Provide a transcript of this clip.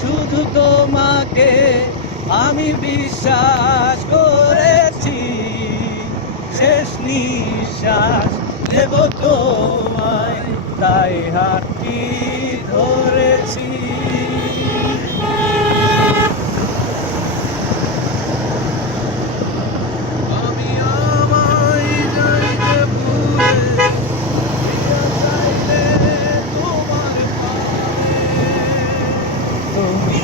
শুধু তোমাকে আমি বিশ্বাস করেছি, শেষ নিঃশ্বাস দেব তোমায়, তাই হাতটি ধরেছি। আমি আমায় যাইতে ভুলে ফিরে চাইলে তোমার পানে, তুমি